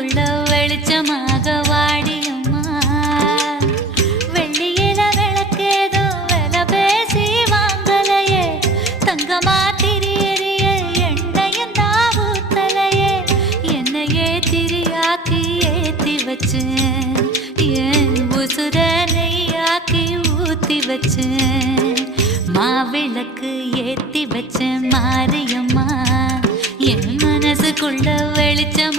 மனசுக்குள்ள வெளிச்சமாக வாடியம்மா. வெள்ளியில விளக்கேதோ வில பேசி வாங்கலையே, தங்கமா திரியறிய எண்ணையும் தாவூத்தலையே. என்னையே திரியாக்கி ஏத்தி வச்சேன், என் உசுர நெய்யாக்கி ஊத்தி வச்சேன். மாவிளக்கு ஏத்தி வச்சேன் மாரியம்மா, என் மனசுக்குள்ள வெளிச்சம்